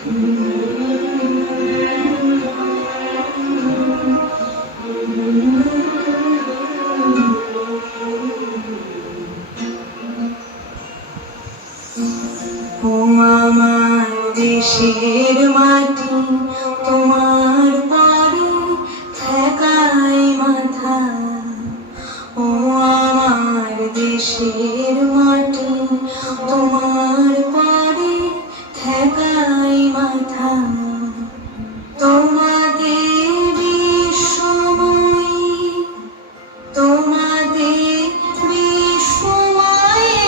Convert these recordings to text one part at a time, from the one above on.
ও আমার দেশের মাটি, তোমার পারে ঠেকাই মাথা। ও আমার দেশের মাটি, তোমার পারে ঠেকাই মাথা। তোমাদের বিশ্বময়ী, তোমাদের বিশ্বময়ী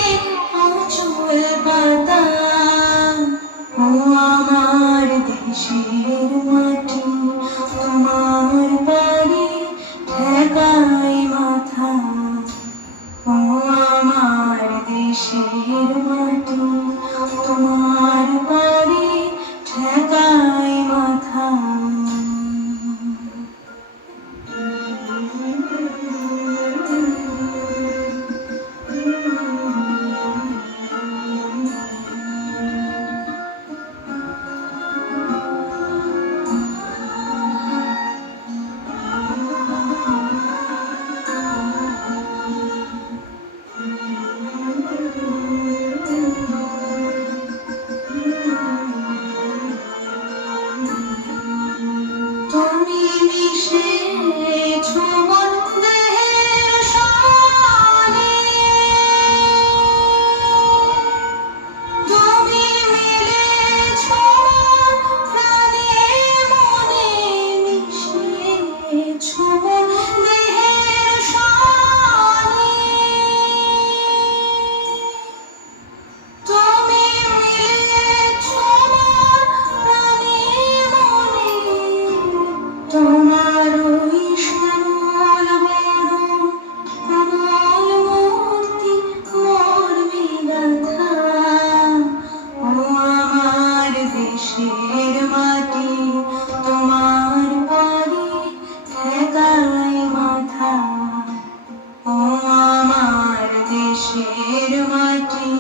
অচল পাতা। ও আমার দেশের মাটি, তোমার পারে ঠেকাই মাথা। ও আমার দেশের মাটি, তোমার পারে ঠেকাই মাথা। তুমি মিশেছো মন দেহের সনে, তুমি মিলেছো মন প্রাণে মনে, মিশেছো মন দেহের সনে। তুমি মিলেছো মন প্রাণে মনে, তোমার ওই শ্যামল বরণ কমল মূর্তি মর্মে গাথা। ও আমার দেশের মাটি, তোমার পারে ঠেকাই মাথা। ও আমার দেশের মাটি,